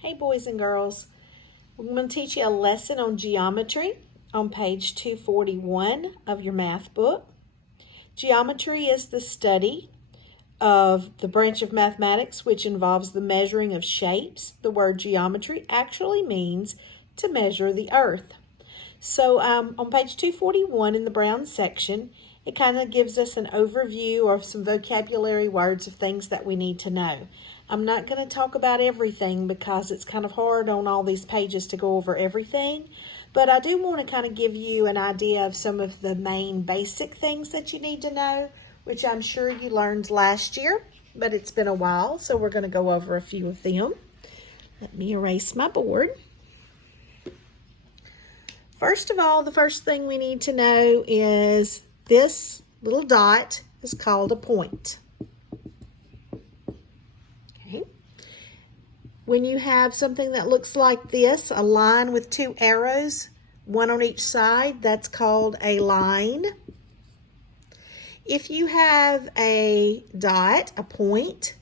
Hey boys and girls, we're going to teach you a lesson on geometry on page 241 of your math book. Geometry is the study of the branch of mathematics which involves the measuring of shapes. The word geometry actually means to measure the earth. So on page 241 in the brown section, it kind of gives us an overview of some vocabulary words of things that we need to know. I'm not going to talk about everything because it's kind of hard on all these pages to go over everything, but I do want to kind of give you an idea of some of the main basic things that you need to know, which I'm sure you learned last year, but it's been a while, so we're going to go over a few of them. Let me erase my board. First of all, the first thing we need to know is this little dot is called a point. Okay. When you have something that looks like this, a line with two arrows, one on each side, that's called a line. If you have a dot, a point,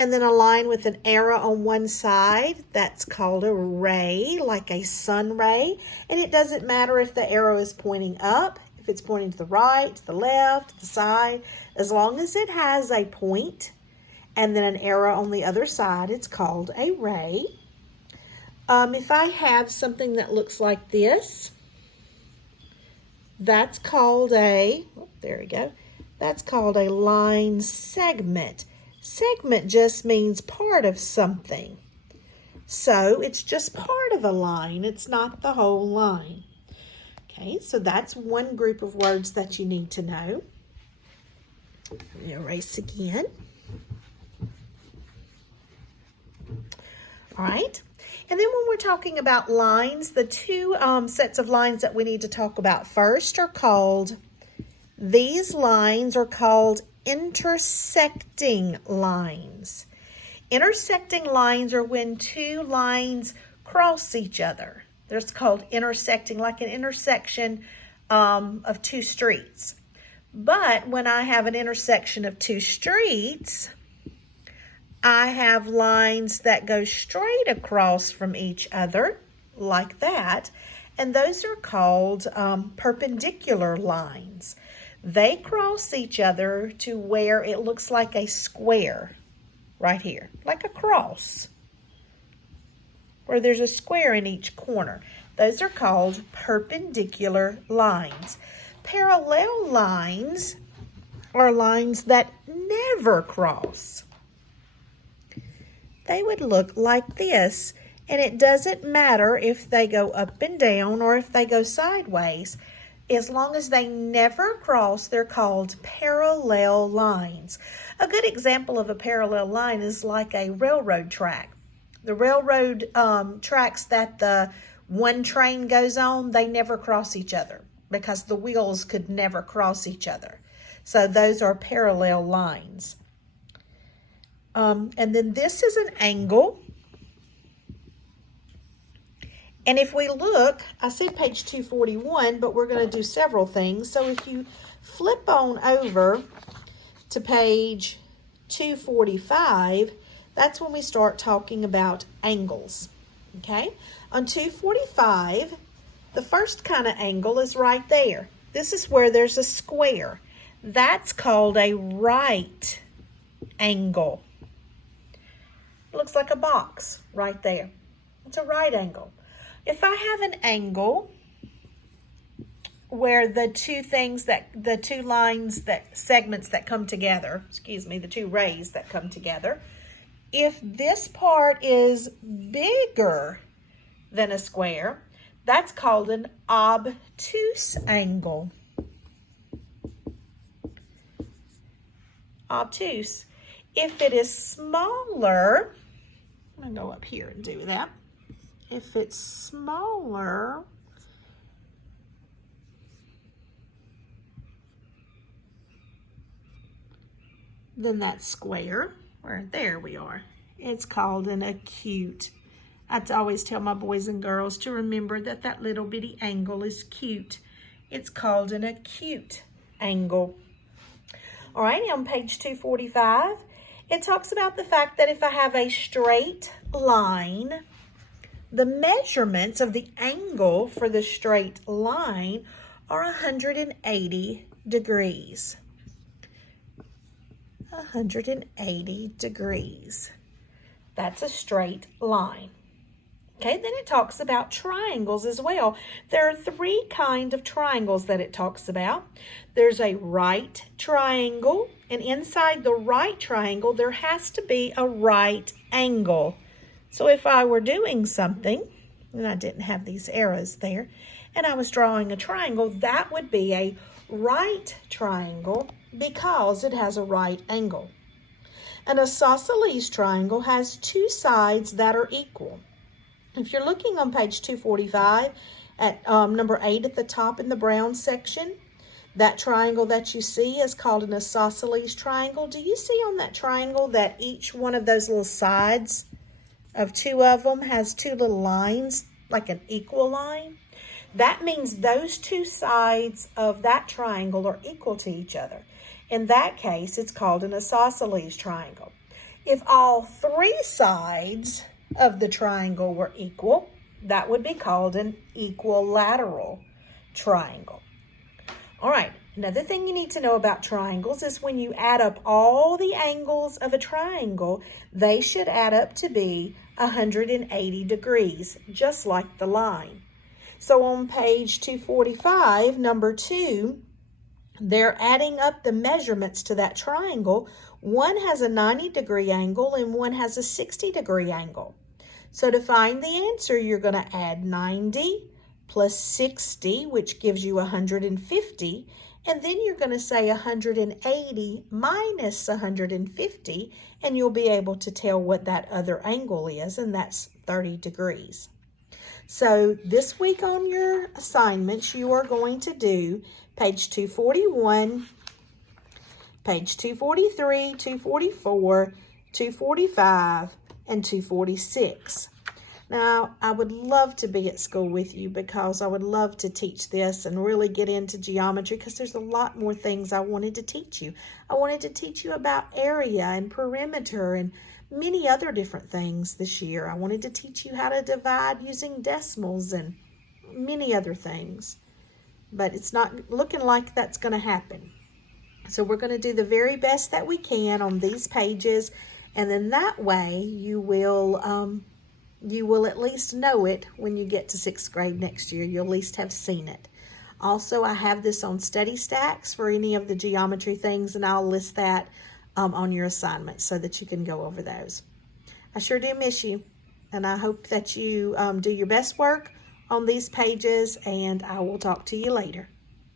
and then a line with an arrow on one side, that's called a ray, like a sun ray. And it doesn't matter if the arrow is pointing up, if it's pointing to the right, to the left, to the side. As long as it has a point and then an arrow on the other side, it's called a ray. If I have something that looks like this, that's called a, there we go, that's called a line segment. Segment just means part of something. So it's just part of a line. It's not the whole line. Okay, so that's one group of words that you need to know. Let me erase again. All right, and then when we're talking about lines, the two sets of lines that we need to talk about first are called, these lines are called intersecting lines. Intersecting lines are when two lines cross each other. That's called intersecting, like an intersection of two streets. But when I have an intersection of two streets, I have lines that go straight across from each other, like that, and those are called perpendicular lines. They cross each other to where it looks like a square right here, like a cross, where there's a square in each corner. Those are called perpendicular lines. Parallel lines are lines that never cross. They would look like this, and it doesn't matter if they go up and down or if they go sideways. As long as they never cross, they're called parallel lines. A good example of a parallel line is like a railroad track. The railroad tracks that the one train goes on, they never cross each other because the wheels could never cross each other. So those are parallel lines. And then this is an angle. And if we look, I said page 241, but we're going to do several things. So if you flip on over to page 245, that's when we start talking about angles. Okay? On 245, the first kind of angle is right there. This is where there's a square. That's called a right angle. It looks like a box right there. It's a right angle. If I have an angle where the two segments that come together, the two rays that come together, if this part is bigger than a square, that's called an obtuse angle. Obtuse. If it is smaller, I'm going to go up here and do that. If it's smaller, then that's square, or there we are. It's called an acute. I always tell my boys and girls to remember that that little bitty angle is cute. It's called an acute angle. All right, on page 245, It talks about the fact that if I have a straight line, the measurements of the angle for the straight line are 180 degrees. 180 degrees. That's a straight line. Okay, then it talks about triangles as well. There are three kinds of triangles that it talks about. There's a right triangle, and inside the right triangle, there has to be a right angle. So if I were doing something, and I didn't have these arrows there, and I was drawing a triangle, that would be a right triangle because it has a right angle. An isosceles triangle has two sides that are equal. If you're looking on page 245 at number 8 at the top in the brown section, that triangle that you see is called an isosceles triangle. Do you see on that triangle that each one of those little sides of two of them has two little lines, like an equal line? That means those two sides of that triangle are equal to each other. In that case, it's called an isosceles triangle. If all three sides of the triangle were equal, that would be called an equilateral triangle. All right, another thing you need to know about triangles is when you add up all the angles of a triangle, they should add up to be 180 degrees, just like the line. So on page 245, number 2, they're adding up the measurements to that triangle. One has a 90-degree angle and one has a 60-degree angle. So to find the answer, you're going to add 90 plus 60, which gives you 150. And then you're going to say 180 minus 150, and you'll be able to tell what that other angle is, and that's 30 degrees. So this week on your assignments, you are going to do page 241, page 243, 244, 245, and 246. Now, I would love to be at school with you because I would love to teach this and really get into geometry because there's a lot more things I wanted to teach you. I wanted to teach you about area and perimeter and many other different things this year. I wanted to teach you how to divide using decimals and many other things. But it's not looking like that's going to happen. So we're going to do the very best that we can on these pages, and then that way you will at least know it when you get to 6th grade next year. You'll at least have seen it. Also, I have this on Study Stacks for any of the geometry things, and I'll list that on your assignments so that you can go over those. I sure do miss you, and I hope that you do your best work on these pages, and I will talk to you later.